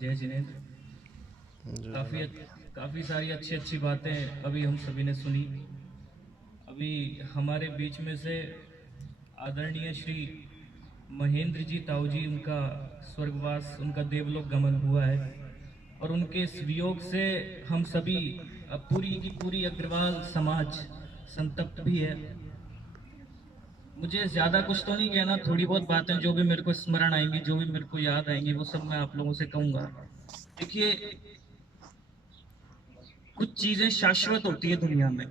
जय जिनेन्द्र। काफ़ी सारी अच्छी अच्छी बातें अभी हम सभी ने सुनी। अभी हमारे बीच में से आदरणीय श्री महेंद्र जी ताऊ जी, उनका स्वर्गवास, उनका देवलोक गमन हुआ है और उनके इस वियोग से हम सभी पूरी की पूरी अग्रवाल समाज संतप्त भी है। मुझे ज़्यादा कुछ तो नहीं कहना, थोड़ी बहुत बातें जो भी मेरे को स्मरण आएंगी, जो भी मेरे को याद आएंगी, वो सब मैं आप लोगों से कहूँगा। देखिए, कुछ चीज़ें शाश्वत होती है दुनिया में।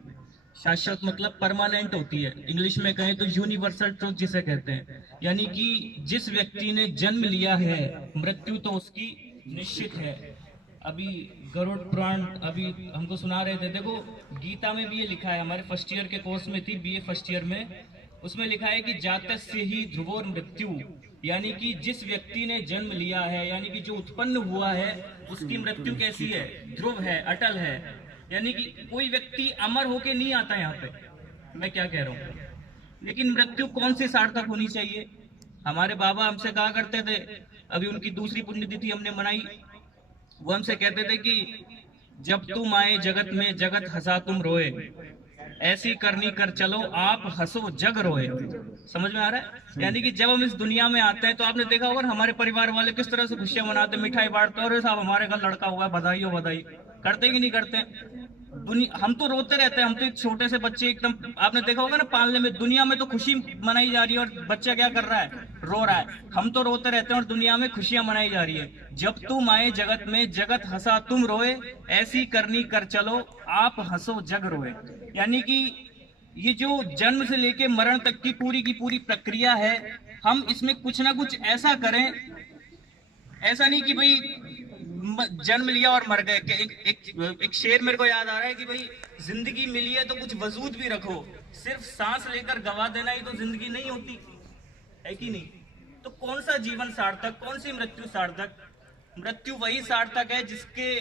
शाश्वत मतलब परमानेंट होती है। इंग्लिश में कहें तो यूनिवर्सल ट्रुथ जिसे कहते हैं, यानी कि जिस व्यक्ति ने जन्म लिया है, मृत्यु तो उसकी निश्चित है। अभी गरुड़ पुराण अभी हमको सुना रहे थे। देखो, गीता में भी ये लिखा है, हमारे फर्स्ट ईयर के कोर्स में थी, बीए फर्स्ट ईयर में, उसमें लिखा है कि जातस्य ही ध्रुवोर मृत्यु, यानी कि जिस व्यक्ति ने जन्म लिया है, यानी कि जो उत्पन्न हुआ है, उसकी मृत्यु कैसी है? ध्रुव है, अटल है। यानी कि कोई व्यक्ति अमर होके नहीं आता यहाँ पे। मैं क्या कह रहा हूँ? लेकिन मृत्यु कौन सी सार्थक होनी चाहिए? हमारे बाबा हमसे कहा करते थे, अभी उनकी दूसरी पुण्यतिथि हमने मनाई, वो हमसे कहते थे कि जब तुम आए जगत में जगत हंसा तुम रोए, ऐसी करनी कर चलो आप हंसो जग रोए। समझ में आ रहा है? यानी कि जब हम इस दुनिया में आते हैं तो आपने देखा होगा हमारे परिवार वाले किस तरह से खुशियां मनाते, मिठाई बांटते, और साहब हमारे घर लड़का हुआ है, बधाई हो बधाई। करते कि नहीं करते? हम तो रोते रहते हैं, हम तो एक छोटे से बच्चे एकदम, आपने देखा होगा ना पालने में, दुनिया में तो खुशी मनाई जा रही है और बच्चा क्या कर रहा है? रो रहा है। हम तो रोते रहते हैं और दुनिया में खुशियां मनाई जा रही है। जब तुम आए जगत में जगत हंसा तुम रोए, ऐसी करनी कर चलो आप हंसो जग रोए। यानी कि ये जो जन्म से लेके मरण तक की पूरी प्रक्रिया है, हम इसमें कुछ ना कुछ ऐसा करें। ऐसा नहीं कि भाई जन्म लिया और मर गए। एक शेर मेरे को याद आ रहा है कि भाई जिंदगी मिली है तो कुछ वजूद भी रखो, सिर्फ सांस लेकर गवा देना ही तो जिंदगी नहीं होती है कि नहीं? तो कौन सा जीवन सार्थक, कौन सी मृत्यु सार्थक? मृत्यु वही सार्थक है जिसके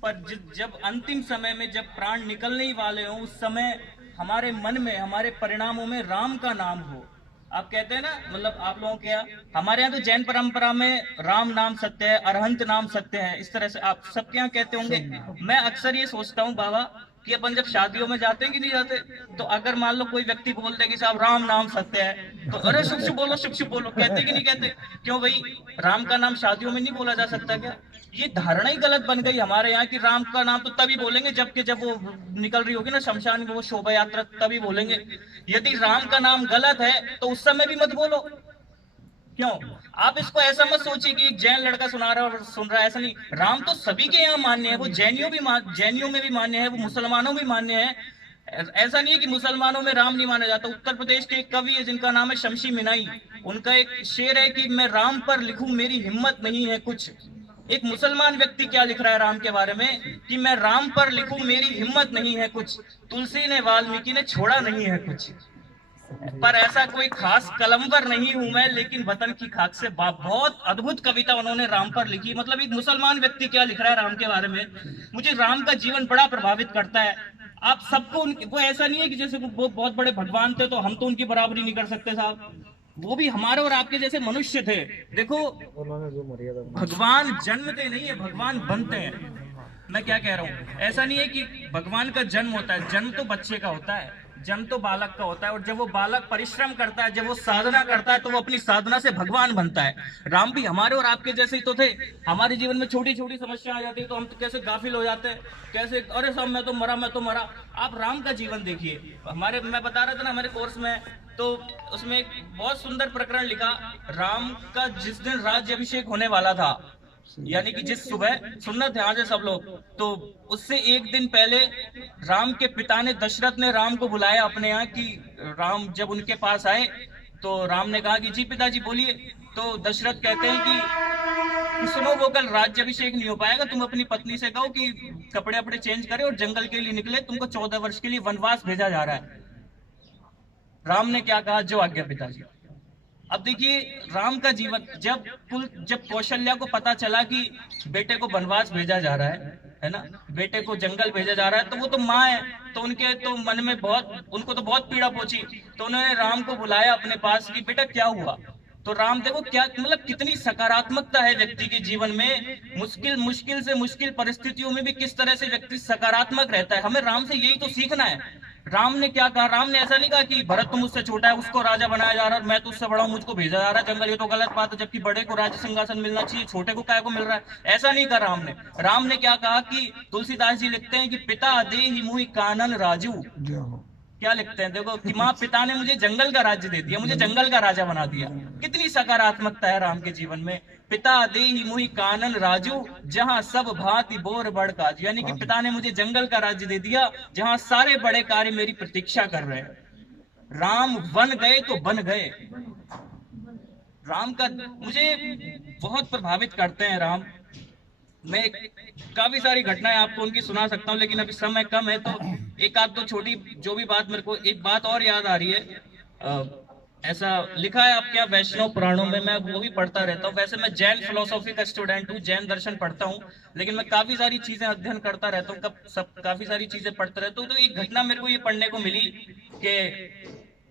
पर जब अंतिम समय में जब प्राण निकलने ही वाले हो, उस समय हमारे मन में, हमारे परिणामों में राम का नाम हो। आप कहते हैं ना, मतलब आप लोगों के यहाँ, हमारे यहाँ तो जैन परंपरा में राम नाम सत्य है, अरहंत नाम सत्य है, इस तरह से आप सबके यहाँ कहते होंगे। मैं अक्सर ये सोचता हूँ बाबा कि अपन जब शादियों में जाते हैं कि नहीं जाते, तो अगर मान लो कोई व्यक्ति बोल दे कि साहब राम नाम सत्य है, तो अरे शुभ शुभ बोलो, शुभ शुभ बोलो, कहते कि नहीं कहते? क्यों भाई, राम का नाम शादियों में नहीं बोला जा सकता क्या? ये धारणा ही गलत बन गई हमारे यहाँ कि राम का नाम तो तभी बोलेंगे जब वो निकल रही होगी ना शमशान में, वो शोभा यात्रा, तभी बोलेंगे। यदि राम का नाम गलत है तो उस समय भी मत बोलो। क्यों? आप इसको ऐसा मत सोचिए कि एक जैन लड़का सुना रहा है और सुन रहा है, ऐसा नहीं। राम तो सभी के यहाँ मान्य है, वो जैनियों में भी मान्य है, वो मुसलमानों में भी मान्य है। ऐसा नहीं है कि मुसलमानों में राम नहीं माना जाता। उत्तर प्रदेश के एक कवि है जिनका नाम है शमशी मिनाई, उनका एक शेर है कि मैं राम पर लिखूं मेरी हिम्मत नहीं है कुछ। एक मुसलमान व्यक्ति क्या लिख रहा है राम के बारे में कि मैं राम पर लिखूं मेरी हिम्मत नहीं है कुछ, तुलसी ने वाल्मीकि ने छोड़ा नहीं है कुछ। पर ऐसा कोई खास कलमवर नहीं हूं मैं, लेकिन वतन की खाक से बहुत अद्भुत कविता उन्होंने राम पर लिखी। मतलब एक मुसलमान व्यक्ति क्या लिख रहा है राम के बारे में। मुझे राम का जीवन बड़ा प्रभावित करता है। आप सबको वो ऐसा नहीं है कि जैसे वो बहुत बड़े भगवान थे तो हम तो उनकी बराबरी नहीं कर सकते साहब। वो भी हमारे और आपके जैसे मनुष्य थे। देखो, भगवान जन्मते नहीं है, भगवान बनते हैं। मैं क्या कह रहा हूँ, ऐसा नहीं है कि भगवान का जन्म होता है, जन्म तो बच्चे का होता है, जन्म तो बालक का होता है। और जब वो बालक परिश्रम करता है, जब वो साधना करता है, तो वो अपनी साधना से भगवान बनता है। राम भी हमारे और आपके जैसे ही तो थे। हमारे जीवन में छोटी छोटी समस्या आ जाती है तो हम तो कैसे गाफिल हो जाते हैं, कैसे अरे साहब मैं तो मरा। आप राम का जीवन देखिए। मैं बता रहा था ना हमारे कोर्स में, तो उसमें एक बहुत सुंदर प्रकरण लिखा, राम का जिस दिन राज्य अभिषेक होने वाला था, यानी कि जिस सुबह, सुनना ध्यान से सब लोग, तो उससे एक दिन पहले राम के पिता ने, दशरथ ने राम को बुलाया अपने यहाँ कि राम जब उनके पास आए तो राम ने कहा कि जी पिताजी बोलिए। तो दशरथ कहते हैं कि सुनो, वो कल राज्य अभिषेक नहीं हो पाएगा, तुम अपनी पत्नी से कहो कि कपड़े अपने चेंज करे और जंगल के लिए निकले, तुमको 14 वर्ष के लिए वनवास भेजा जा रहा है। राम ने क्या कहा, जो आज्ञा पिताजी। अब देखिए राम का जीवन, जब कौशल्या को पता चला कि बेटे को वनवास भेजा जा रहा है ना, बेटे को जंगल भेजा जा रहा है, तो वो तो माँ है, तो उनके तो मन में बहुत, उनको तो बहुत पीड़ा पहुंची। तो उन्होंने राम को बुलाया अपने पास कि बेटा क्या हुआ? तो राम देखो क्या मतलब कितनी सकारात्मकता है व्यक्ति के जीवन में, मुश्किल मुश्किल से मुश्किल परिस्थितियों में भी किस तरह से व्यक्ति सकारात्मक रहता है। हमें राम से यही तो सीखना है। राम ने क्या कहा, राम ने ऐसा नहीं कहा कि भरत तो मुझसे छोटा है, उसको राजा बनाया जा रहा है, मैं तो उससे बड़ा हूं, मुझको भेजा जा रहा है जंगल, ये तो गलत बात है, जबकि बड़े को राज सिंहासन मिलना चाहिए, छोटे को काय को मिल रहा है। ऐसा नहीं कहा राम ने। राम ने क्या कहा कि तुलसीदास जी लिखते हैं कि पिता दे ही मुहि कानन राजू, क्या लिखते हैं देखो कि माँ पिता ने मुझे जंगल का राज्य दे दिया, मुझे जंगल का राजा बना दिया। कितनी सकारात्मकता है राम के जीवन में। पिता दे ही मुहि कानन राजू, जहां सब भांति बोर बड़ काज, यानी कि पिता ने मुझे जंगल का राज्य दे दिया जहां सारे बड़े कार्य मेरी प्रतीक्षा कर रहे हैं। राम वन गए तो बन गए। राम का मुझे बहुत प्रभावित करते हैं राम। मैं काफी सारी घटनाएं आपको उनकी सुना सकता हूं, लेकिन अभी समय कम है, तो एक आध दो छोटी जो भी बात, मेरे को एक बात और याद आ रही है। ऐसा लिखा है आपके यहाँ वैष्णव पुराणों में, मैं वो भी पढ़ता रहता हूँ। वैसे मैं जैन फिलोसॉफी का स्टूडेंट हूँ, जैन दर्शन पढ़ता हूँ, लेकिन मैं काफी सारी चीजें अध्ययन करता रहता हूँ, काफी सारी चीजें पढ़ता रहता हूँ। तो एक घटना मेरे को ये पढ़ने को मिली कि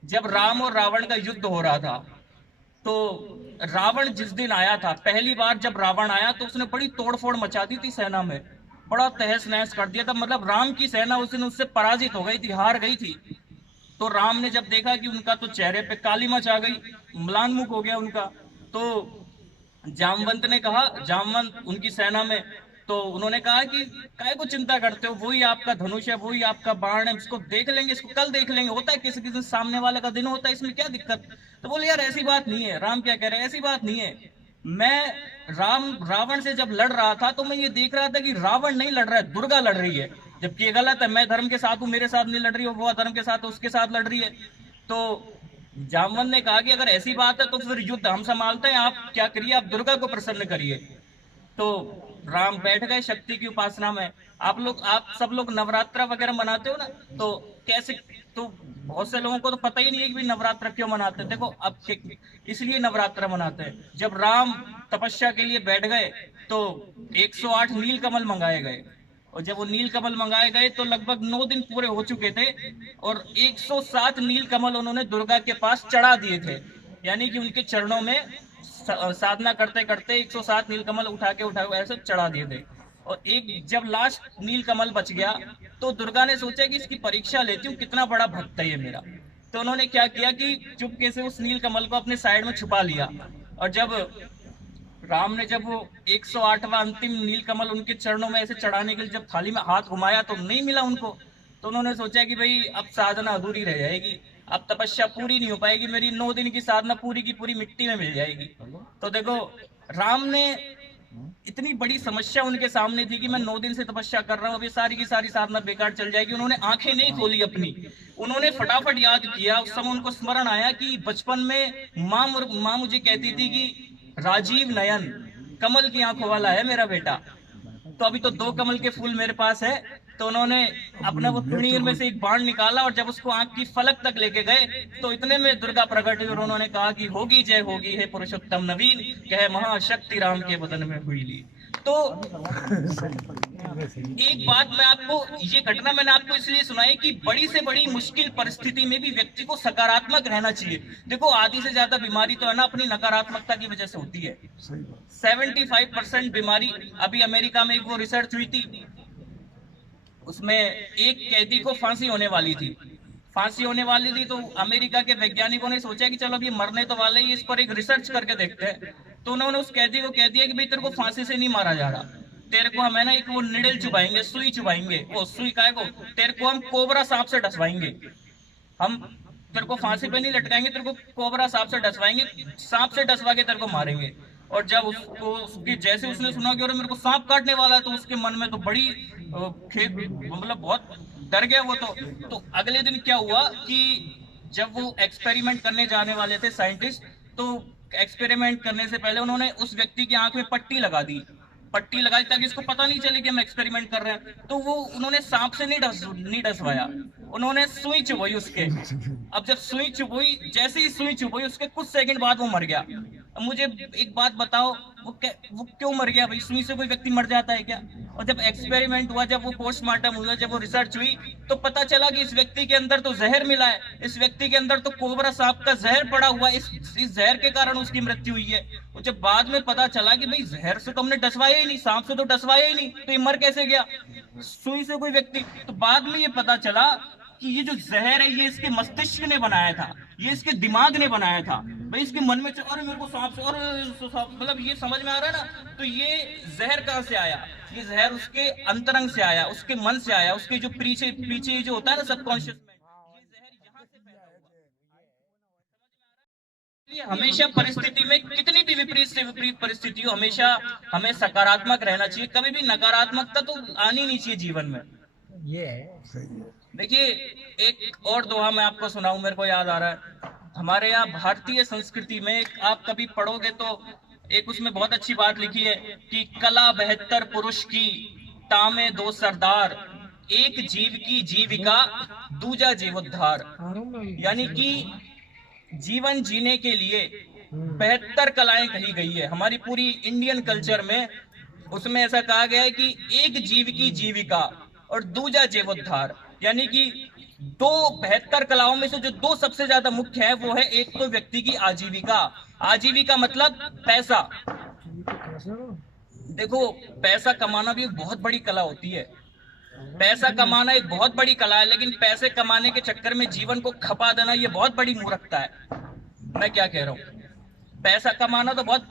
जब राम और रावण का युद्ध हो रहा था, तो रावण जिस दिन आया था, पहली बार जब रावण आया तो उसने बड़ी तोड़फोड़ मचा दी थी सेना में, बड़ा तहस नहस कर दिया था। मतलब राम की सेना उस दिन उससे पराजित हो गई थी, हार गई थी। तो राम ने जब देखा कि उनका तो चेहरे पे काली मच आ गई, म्लान मुख हो गया उनका, तो जामवंत ने कहा, जामवंत उनकी सेना में, तो उन्होंने कहा कि काय को चिंता करते हो, वही आपका धनुष है, वही आपका बाण है, इसको देख लेंगे, इसको कल देख लेंगे, होता है किसी किसी सामने वाले का दिन होता है, इसमें क्या दिक्कत। तो बोले यार ऐसी बात नहीं है। राम क्या कह रहे हैं, ऐसी बात नहीं है। मैं रावण से जब लड़ रहा था तो मैं ये देख रहा था कि रावण नहीं लड़ रहा है, दुर्गा लड़ रही है, जबकि ये गलत है। मैं धर्म के साथ हूं, मेरे साथ नहीं लड़ रही है, वो अधर्म के साथ है, उसके साथ लड़ रही है। तो जामवंत ने कहा कि अगर ऐसी बात है तो फिर युद्ध हम संभालते हैं, आप क्या करिए, आप दुर्गा को प्रसन्न करिए। तो राम बैठ गए शक्ति की उपासना में। आप सब लोग नवरात्रा वगैरह मनाते हो ना, तो कैसे, तो बहुत से लोगों को तो पता ही नहीं है कि भी नवरात्रा क्यों मनाते हैं। देखो अब इसलिए नवरात्रा मनाते हैं, जब राम तपस्या के लिए बैठ गए तो 108 नील कमल मंगाए गए, और जब वो नील कमल मंगाए गए तो लगभग 9 दिन पूरे हो चुके थे, और 107 नील कमल उन्होंने दुर्गा के पास चढ़ा दिए थे। यानी कि उनके चरणों में साधना करते करते 107 नीलकमल उठा के ऐसे चढ़ा दिए थे। और एक जब लास्ट नीलकमल बच गया तो दुर्गा ने सोचा कि इसकी परीक्षा लेती हूँ, कितना बड़ा भक्त है ये मेरा। तो उन्होंने क्या किया कि चुपके से उस नीलकमल को अपने साइड में छुपा लिया, और जब राम ने जब वो 108वां अंतिम नीलकमल उनके चरणों में ऐसे चढ़ाने के लिए जब थाली में हाथ घुमाया तो नहीं मिला उनको। तो उन्होंने सोचा कि भाई अब साधना अधूरी रह जाएगी, अब तपस्या पूरी नहीं हो पाएगी, मेरी 9 दिन की साधना पूरी की पूरी मिट्टी में मिल जाएगी। तो देखो राम ने इतनी बड़ी समस्या उनके सामने थी कि मैं 9 दिन से तपस्या कर रहा हूँ, अभी सारी की सारी साधना बेकार चल जाएगी। उन्होंने आंखें नहीं खोली अपनी, उन्होंने फटाफट याद किया। उस समय उनको स्मरण आया कि बचपन में माँ मुझे कहती थी कि राजीव नयन, कमल की आंखों वाला है मेरा बेटा। तो अभी तो 2 कमल के फूल मेरे पास है। तो उन्होंने अपना वो तुणीर में से एक बाण निकाला, और जब उसको आंख की फलक तक लेके गए तो इतने में दुर्गा प्रकट हुई, और उन्होंने कहा कि होगी जय होगी है पुरुषोत्तम नवीन, कहे महाशक्ति राम के बदन में हुई ली। तो एक बात मैं आपको, ये घटना मैंने आपको इसलिए सुनाई कि बड़ी से बड़ी मुश्किल परिस्थिति में भी व्यक्ति को सकारात्मक रहना चाहिए। देखो आधी से ज्यादा बीमारी तो है ना अपनी नकारात्मकता की वजह से होती है। 75% बीमारी, अभी अमेरिका में वो रिसर्च हुई थी, उसमें एक कैदी को फांसी होने वाली थी, तो अमेरिका के वैज्ञानिकों ने सोचा कि चलो अभी मरने तो वाले ही, इस पर एक रिसर्च करके देखते हैं। तो उन्होंने उस कैदी को कह दिया कि भाई तेरे को फांसी से नहीं मारा जा रहा, तेरे को हम है ना एक वो निडल चुभाएंगे, सुई चुभाएंगे, वो सुई काय को तेरे को हम कोबरा सांप से डसवाएंगे, हम तेरे को फांसी पे नहीं लटकाएंगे, तेरे को कोबरा सांप से डसवाएंगे, सांप से डसवा के तेरे को मारेंगे। और जब उसकी जैसे उसने सुना कि मेरे को सांप काटने वाला है, तो उसके मन में तो बड़ी मतलब बहुत डर गया वो। तो अगले दिन क्या हुआ कि जब वो एक्सपेरिमेंट करने जाने वाले थे साइंटिस्ट, तो एक्सपेरिमेंट करने से पहले उन्होंने उस व्यक्ति की आंख में पट्टी लगा दी ताकि इसको पता नहीं चले कि हम एक्सपेरिमेंट कर रहे हैं। तो वो उन्होंने सांप से नहीं डसवाया, उन्होंने सुई चुभोई उसके। अब जब सुई चुभोई, जैसे ही सुई चुभोई उसके कुछ सेकंड बाद वो मर गया। अब मुझे एक बात बताओ, वो क्यों मर गया भाई? सुई से कोई व्यक्ति मर जाता है क्या? और जब एक्सपेरिमेंट हुआ, जब वो पोस्टमार्टम हुआ, जब वो रिसर्च हुई, तो पता चला कि इस व्यक्ति के अंदर तो जहर मिला है, इस व्यक्ति के अंदर तो कोबरा सांप का जहर पड़ा हुआ है, इस जहर के कारण उसकी मृत्यु हुई है। और जब बाद में पता चला कि भाई जहर से तो हमने डसवाया ही नहीं, सांप से तो डसवाया ही नहीं, तो ये मर कैसे गया? सुई से कोई व्यक्ति। तो बाद में ये पता चला कि ये जो जहर है ये इसके मस्तिष्क ने बनाया था, ये इसके दिमाग ने बनाया था। भाई इसके मन में अरे मेरे को सांप से, और मतलब ये समझ में आ रहा है ना? तो ये जहर कहां से आया? ये जहर उसके अंतरंग से आया, उसके मन से आया, उसके जो पीछे पीछे जो होता है ना सबकॉन्शियस माइंड, ये जहर यहाँ से पैदा हुआ। हमेशा परिस्थिति में कितनी भी विपरीत से विपरीत परिस्थिति हो, हमेशा हमें सकारात्मक रहना चाहिए, कभी भी नकारात्मकता तो आनी नहीं चाहिए जीवन में। ये देखिए, एक और दोहा मैं आपको सुनाऊं, मेरे को याद आ रहा है। हमारे यहाँ भारतीय संस्कृति में आप कभी पढ़ोगे तो एक उसमें बहुत अच्छी बात लिखी है कि कला बेहतर पुरुष की, तामे दो सरदार, एक जीव की जीविका, दूजा जीवोद्धार। यानी कि जीवन जीने के लिए बेहतर कलाएं कही गई है हमारी पूरी इंडियन कल्चर में। उसमें ऐसा कहा गया है कि एक जीव की जीविका और दूजा जीवोद्धार, यानी कि दो बेहतर कलाओं में से जो दो सबसे ज्यादा मुख्य है वो है, एक तो व्यक्ति की आजीविका। आजीविका मतलब पैसा। देखो, पैसा कमाना भी एक बहुत बड़ी कला होती है, पैसा कमाना एक बहुत बड़ी कला है, लेकिन पैसे कमाने के चक्कर में जीवन को खपा देना ये बहुत बड़ी मूर्खता है। मैं क्या कह रहा हूँ, पैसा कमाना तो बहुत,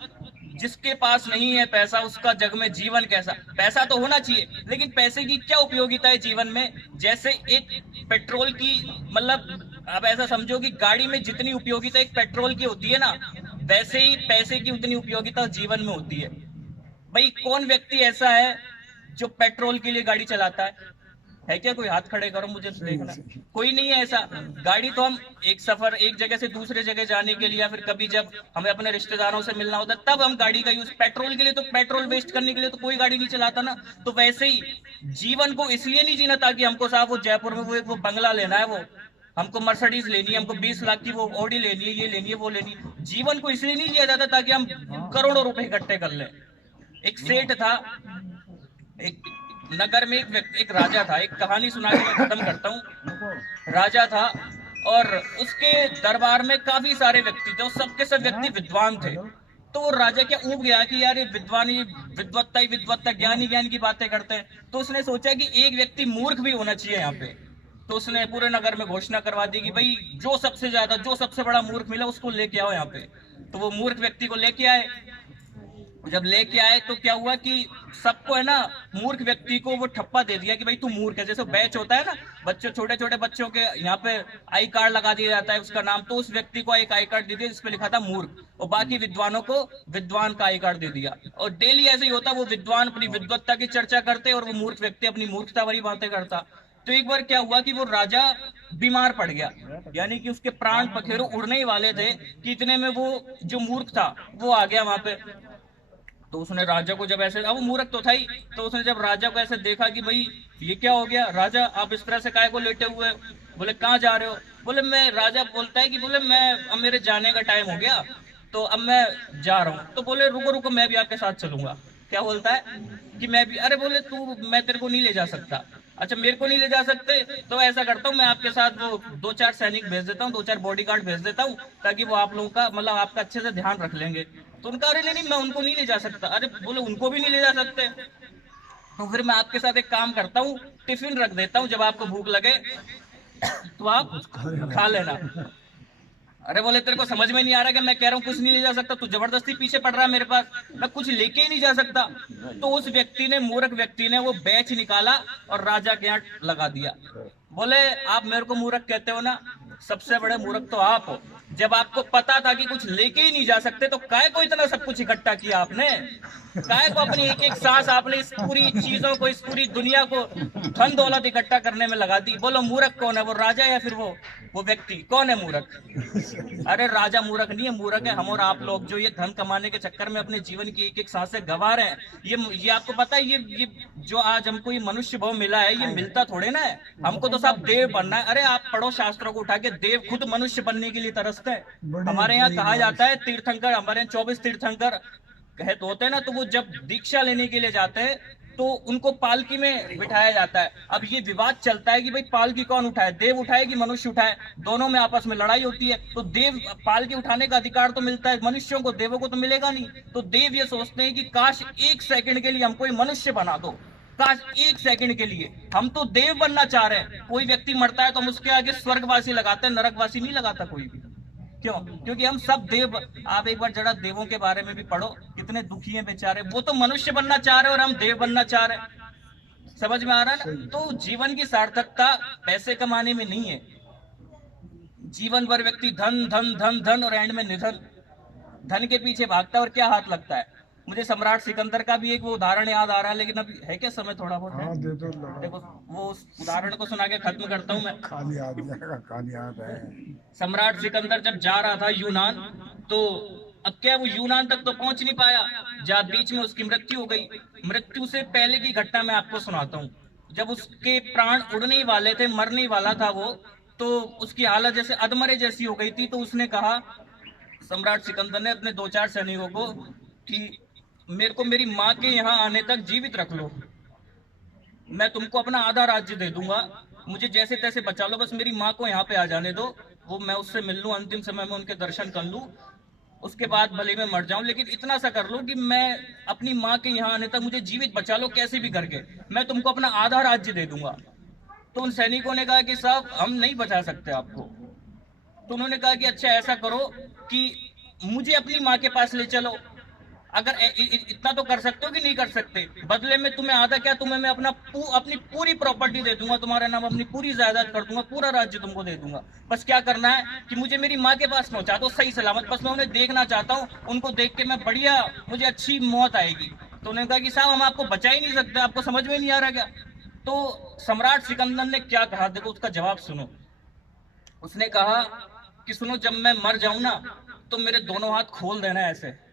जिसके पास नहीं है पैसा उसका जग में जीवन कैसा। पैसा तो होना चाहिए, लेकिन पैसे की क्या उपयोगिता है जीवन में? जैसे एक पेट्रोल की, मतलब आप ऐसा समझो कि गाड़ी में जितनी उपयोगिता एक पेट्रोल की होती है ना, वैसे ही पैसे की उतनी उपयोगिता जीवन में होती है। भाई कौन व्यक्ति ऐसा है जो पेट्रोल के लिए गाड़ी चलाता है क्या? कोई हाथ खड़े करो, मुझे देखना। कोई नहीं है ऐसा। गाड़ी तो हम एक सफर, एक जगह से दूसरे जगह जाने के लिए, या फिर कभी जब हमें अपने रिश्तेदारों से मिलना होता है तब हम गाड़ी का यूज, पेट्रोल के लिए तो, पेट्रोल वेस्ट करने के लिए तो कोई गाड़ी नहीं चलाता ना। तो वैसे ही जीवन को इसलिए नहीं जीना ताकि हमको साहब वो जयपुर में वो बंगला लेना है, वो हमको मर्सिडीज लेनी है, हमको 20 लाख की वो ऑडी लेनी है, ये लेनी है, वो लेनी है। जीवन को इसलिए नहीं जिया जाता ताकि हम करोड़ों रुपए इकट्ठे कर लें। एक सेठ था, एक नगर में एक राजा था। एक कहानी सुना के मैं खत्म करता हूँ। राजा था और उसके दरबार में काफी सारे व्यक्ति थे और सबके सब व्यक्ति विद्वान थे। तो वो राजा क्या ऊब गया कि यार ये विद्वान ही विद्वत्ता ही विद्वत्ता, ज्ञान ही ज्ञान की बातें करते हैं। तो उसने सोचा कि एक व्यक्ति मूर्ख भी होना चाहिए यहाँ पे। तो उसने पूरे नगर में घोषणा करवा दी कि भाई जो सबसे ज्यादा, जो सबसे बड़ा मूर्ख मिला उसको लेके आओ यहाँ पे। तो वो मूर्ख व्यक्ति को लेके आए। जब लेके आए तो क्या हुआ कि सबको है ना, मूर्ख व्यक्ति को वो ठप्पा दे दिया कि भाई तू मूर्ख है। जैसे बैच होता है ना, बच्चों, छोटे छोटे बच्चों के यहाँ पे आई कार्ड लगा दिया जाता है उसका नाम, तो उस व्यक्ति को एक आई कार्ड दे दिया जिसपे लिखा था मूर्ख, और बाकी विद्वानों को विद्वान का आई कार्ड दे दिया। और डेली ऐसे ही होता, वो विद्वान अपनी विद्वत्ता की चर्चा करते और वो मूर्ख व्यक्ति अपनी मूर्खता भरी बातें करता। तो एक बार क्या हुआ कि वो राजा बीमार पड़ गया, यानी कि उसके प्राण पखेरु उड़ने ही वाले थे कि इतने में वो जो मूर्ख था वो आ गया वहां पे। तो उसने राजा को जब ऐसे, अब वो मूर्ख तो था ही, तो उसने जब राजा को ऐसे देखा कि भाई ये क्या हो गया राजा, आप इस तरह से काहे को लेटे हुए? बोले कहाँ जा रहे हो? बोले मैं, राजा बोलता है कि बोले मैं, अब मेरे जाने का टाइम हो गया तो अब मैं जा रहा हूँ। तो बोले रुको रुको, मैं भी आपके साथ चलूंगा। क्या बोलता है कि मैं भी? अरे बोले तू, मैं तेरे को नहीं ले जा सकता। अच्छा मेरे को नहीं ले जा सकते, तो ऐसा करता हूँ मैं आपके साथ वो 2-4 सैनिक भेज देता हूँ, 2-4 बॉडीगार्ड भेज देता हूँ, ताकि वो आप लोगों का, मतलब आपका अच्छे से ध्यान रख लेंगे। तो उनका अरे नहीं, मैं उनको नहीं ले जा सकता। अरे बोले उनको भी नहीं ले जा सकते, तो फिर मैं आपके साथ एक काम करता हूँ, टिफिन रख देता हूँ, जब आपको भूख लगे तो आप खा लेना। अरे बोले तेरे को समझ में नहीं आ रहा कि मैं कह रहा हूँ कुछ नहीं ले जा सकता, तू जबरदस्ती पीछे पड़ रहा है मेरे पास, मैं कुछ लेके ही नहीं जा सकता। तो उस व्यक्ति ने, मूर्ख व्यक्ति ने वो बैच निकाला और राजा के यहाँ लगा दिया। बोले आप मेरे को मूर्ख कहते हो ना, सबसे बड़े मूर्ख तो आप हो। जब आपको पता था कि कुछ लेके ही नहीं जा सकते तो काय को इतना सब कुछ इकट्ठा किया आपने? काय को अपनी एक एक सांस आपने इस पूरी चीजों को, इस पूरी दुनिया को धन दौलत इकट्ठा करने में लगा दी? बोलो मूर्ख कौन है, वो राजा या फिर वो व्यक्ति? कौन है मूर्ख? अरे राजा मूर्ख नहीं है, मूर्ख है हम और आप लोग, जो ये धन कमाने के चक्कर में अपने जीवन की एक एक सांसें गंवा रहे हैं। ये आपको पता है, ये जो आज हमको ये मनुष्य भाव मिला है, ये मिलता थोड़े ना है। हमको तो सब देव बनना है। अरे आप पढ़ो शास्त्रों को उठा के, देव खुद मनुष्य बनने के लिए तरसते हैं। हमारे यहाँ कहा जाता है तीर्थंकर, हमारे यहाँ 24 तीर्थंकर कहत होते हैं ना, तो वो जब दीक्षा लेने के लिए जाते हैं तो उनको पालकी में बिठाया जाता है। अब ये विवाद चलता है कि भाई पालकी कौन उठाए, देव उठाए कि मनुष्य उठाए, दोनों में आपस में लड़ाई होती है। तो देव पालकी उठाने का अधिकार तो मिलता है मनुष्यों को, देवों को तो मिलेगा नहीं। तो देव ये सोचते हैं कि काश एक सेकंड के लिए हमको मनुष्य बना दो, काश एक सेकंड के लिए, हम तो देव बनना चाह रहे हैं। कोई व्यक्ति मरता है तो हम उसके आगे स्वर्गवासी लगाते हैं, नरकवासी नहीं लगाता कोई भी। क्यों? क्योंकि हम सब देव। आप एक बार जरा देवों के बारे में भी पढ़ो, कितने दुखी हैं बेचारे, वो तो मनुष्य बनना चाह रहे हैं और हम देव बनना चाह रहे हैं। समझ में आ रहा है ना? तो जीवन की सार्थकता पैसे कमाने में नहीं है। जीवन भर व्यक्ति धन धन धन धन और एंड में निधन, धन के पीछे भागता है और क्या हाथ लगता है। मुझे सम्राट सिकंदर का भी एक वो उदाहरण याद आ रहा है, लेकिन अभी है क्या समय थोड़ा बहुत है? देखो वो उस उदाहरण को सुना के खत्म करता हूँ मैं। खाली याद जाएगा, खाली याद है। सम्राट सिकंदर जब जा रहा था यूनान, तो अब क्या वो यूनान तक तो पहुंच नहीं पाया, जब बीच में उसकी मृत्यु हो गई। मृत्यु से पहले की घटना मैं आपको सुनाता हूँ। जब उसके प्राण उड़ने ही वाले थे, मरने ही वाला था वो, तो उसकी हालत जैसे अधमरे जैसी हो गई थी। तो उसने कहा, सम्राट सिकंदर ने अपने 2-4 सैनिकों को, कि मेरे को मेरी माँ के यहाँ आने तक जीवित रख लो, मैं तुमको अपना आधा राज्य दे दूंगा, मुझे जैसे तैसे बचा लो, बस मेरी माँ को यहाँ पे आ जाने दो, वो मैं उससे मिल लूं, अंतिम समय में उनके दर्शन कर लूं, उसके बाद भले मैं मर जाऊं, लेकिन इतना सा कर लो कि मैं अपनी माँ के यहाँ आने तक मुझे जीवित बचा लो, कैसे भी करके मैं तुमको अपना आधा राज्य दे दूंगा। तो उन सैनिकों ने कहा कि साहब हम नहीं बचा सकते आपको। तो उन्होंने कहा कि अच्छा ऐसा करो कि मुझे अपनी माँ के पास ले चलो, अगर इतना तो कर सकते हो कि नहीं कर सकते, बदले में तुम्हें आधा क्या, तुम्हें मैं अपनी पूरी प्रॉपर्टी दे दूंगा, तुम्हारे नाम अपनी पूरी जायदाद कर दूंगा, पूरा राज्य तुमको दे दूंगा। बस क्या करना है कि मुझे मेरी माँ के पास पहुंचा दो सही सलामत, बस मैं उन्हें देखना चाहता हूँ, उनको देख के मैं बढ़िया, मुझे अच्छी मौत आएगी। तो उन्होंने कहा कि साहब हम आपको बचा ही नहीं सकते, आपको समझ में नहीं आ रहा क्या? तो सम्राट सिकंदर ने क्या कहा, देखो उसका जवाब सुनो। उसने कहा कि सुनो, जब मैं मर जाऊं ना तो मेरे दोनों हाथ खोल देना ऐसे।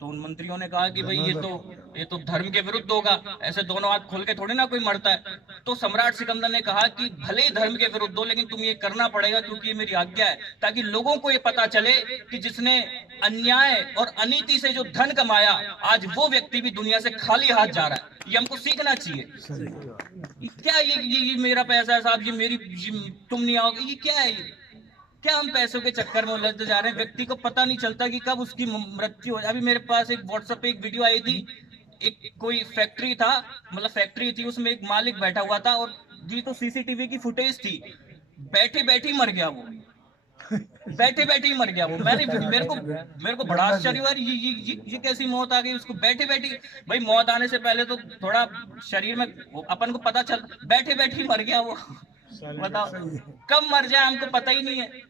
तो उन मंत्रियों ने कहा कि भाई ये तो धर्म के विरुद्ध होगा, ऐसे दोनों हाथ खोल के थोड़ी ना कोई मरता है। तो सम्राट सिकंदर ने कहा कि भले ही धर्म के विरुद्ध हो, लेकिन तुम ये करना पड़ेगा, क्योंकि ये मेरी आज्ञा है, ताकि लोगों को ये पता चले कि जिसने अन्याय और अनीति से जो धन कमाया, आज वो व्यक्ति भी दुनिया से खाली हाथ जा रहा है। ये हमको सीखना चाहिए। क्या ये मेरा पैसा है साहब, तुम नहीं आओगे, ये क्या है? क्या हम पैसों के चक्कर में उलझते जा रहे हैं? व्यक्ति को पता नहीं चलता कि कब उसकी मृत्यु हो। अभी मेरे पास एक व्हाट्सएप पे एक वीडियो आई थी, एक कोई फैक्ट्री था, मतलब फैक्ट्री थी, उसमें एक मालिक बैठा हुआ था, और जी तो सीसीटीवी की फुटेज थी, बैठे बैठे ही मर गया वो, बैठे बैठे ही मर गया वो। मेरे को बड़ा आश्चर्य हुआ, ये कैसी मौत आ गई उसको, बैठे बैठे। भाई मौत आने से पहले तो थोड़ा शरीर में अपन को पता चल, बैठे बैठे ही मर गया वो। बताओ कब मर जाए हमको पता ही नहीं है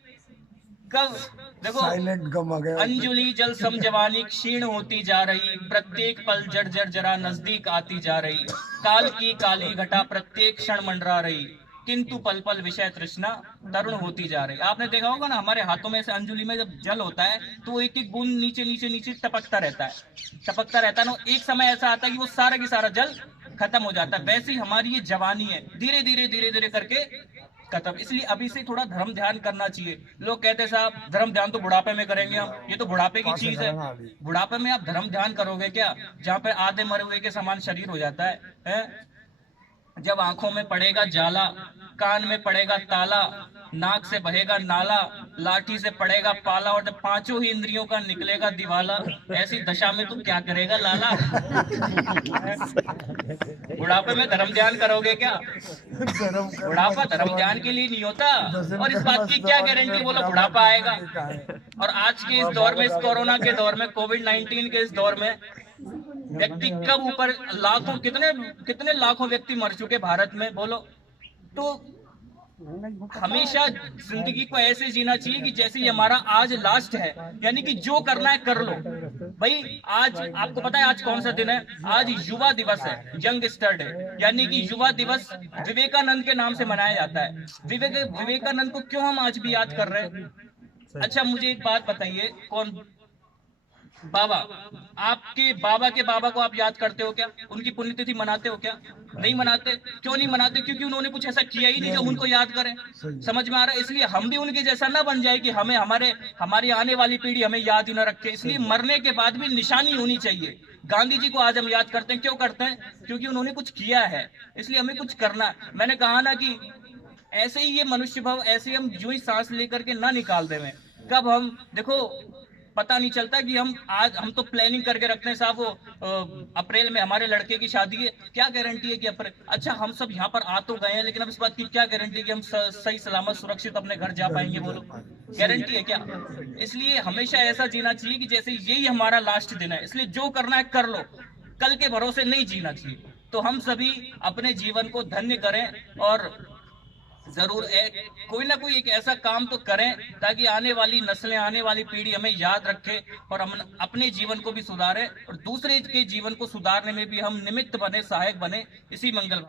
कब। देखो अंजुली जल सम जवानी क्षीण होती जा रही, प्रत्येक पल जड़ जड़ जरा नजदीक आती जा रही, काल की काली घटा प्रत्येक क्षण मंडरा रही, किंतु पल पल विषय तृष्णा तरुण होती जा रही। आपने देखा होगा ना, हमारे हाथों में से अंजुली में जब जल होता है तो वो एक एक बूंद नीचे नीचे नीचे टपकता रहता है ना, एक समय ऐसा आता है कि वो सारा की सारा जल खत्म हो जाता है। वैसे ही हमारी ये जवानी है, धीरे धीरे धीरे धीरे करके खत्म। इसलिए अभी से थोड़ा धर्म ध्यान करना चाहिए। लोग कहते हैं साहब धर्म ध्यान तो बुढ़ापे में करेंगे हम, ये तो बुढ़ापे की चीज है। बुढ़ापे में आप धर्म ध्यान करोगे क्या, जहाँ पे आधे मरे हुए के समान शरीर हो जाता है? जब आंखों में पड़ेगा जाला, कान में पड़ेगा ताला, नाक से बहेगा नाला, लाठी से पड़ेगा पाला, और जब पांचों ही इंद्रियों का निकलेगा दिवाला, ऐसी दशा में तुम क्या करेगा लाला? बुढ़ापे में धर्म ध्यान करोगे क्या? बुढ़ापा धर्म ध्यान के लिए नहीं होता। और इस बात की क्या गारंटी बोलो बुढ़ापा आएगा? और आज के इस दौर में, इस कोरोना के दौर में, कोविड-19 के इस दौर में, व्यक्ति कब ऊपर लाखों, कितने लाखों व्यक्ति मर चुके भारत में, बोलो। तो हमेशा जिंदगी को ऐसे जीना चाहिए कि जैसे ये हमारा आज लास्ट है, यानी कि जो करना है कर लो भाई। आज आपको पता है आज कौन सा दिन है? आज युवा दिवस है, यंगस्टर डे, यानी कि युवा दिवस विवेकानंद के नाम से मनाया जाता है। विवेकानंद को क्यों हम आज भी याद कर रहे हैं? अच्छा मुझे एक बात बताइए, कौन बाबा, आपके बाबा के बाबा को आप याद करते हो क्या? उनकी पुण्यतिथि मनाते हो क्या? नहीं मनाते। क्यों नहीं मनाते? क्योंकि उन्होंने कुछ ऐसा किया ही नहीं जो उनको याद करें। समझ में आ रहा है? इसलिए हम भी उनके जैसा ना बन जाए कि हमें हमारी आने वाली पीढ़ी हमें याद ही ना रखे। इसलिए मरने के बाद भी निशानी होनी चाहिए। गांधी जी को आज हम याद करते हैं, क्यों करते हैं? क्योंकि उन्होंने कुछ किया है, इसलिए हमें कुछ करना है। मैंने कहा ना कि ऐसे ही ये मनुष्य भाव ऐसे हम जो ही सांस लेकर के ना निकाल दें, कब हम देखो पता नहीं चलता कि हम तो प्लानिंग करके रखते हैं साहब, वो अप्रैल में हमारे लड़के की शादी है, क्या गारंटी है कि अप्रैल, अच्छा हम सब यहाँ पर आ तो गए हैं, लेकिन अब इस बात की क्या गारंटी कि हम सही सलामत सुरक्षित अपने घर जा पाएंगे? बोलो, गारंटी है क्या? इसलिए हमेशा ऐसा जीना चाहिए कि जैसे यही हमारा लास्ट दिन है, इसलिए जो करना है कर लो, कल के भरोसे नहीं जीना चाहिए। तो हम सभी अपने जीवन को धन्य करें और जरूर कोई ना कोई एक ऐसा काम तो करें ताकि आने वाली नस्लें, आने वाली पीढ़ी हमें याद रखे और हम अपने जीवन को भी सुधारें और दूसरे के जीवन को सुधारने में भी हम निमित्त बने, सहायक बने। इसी मंगल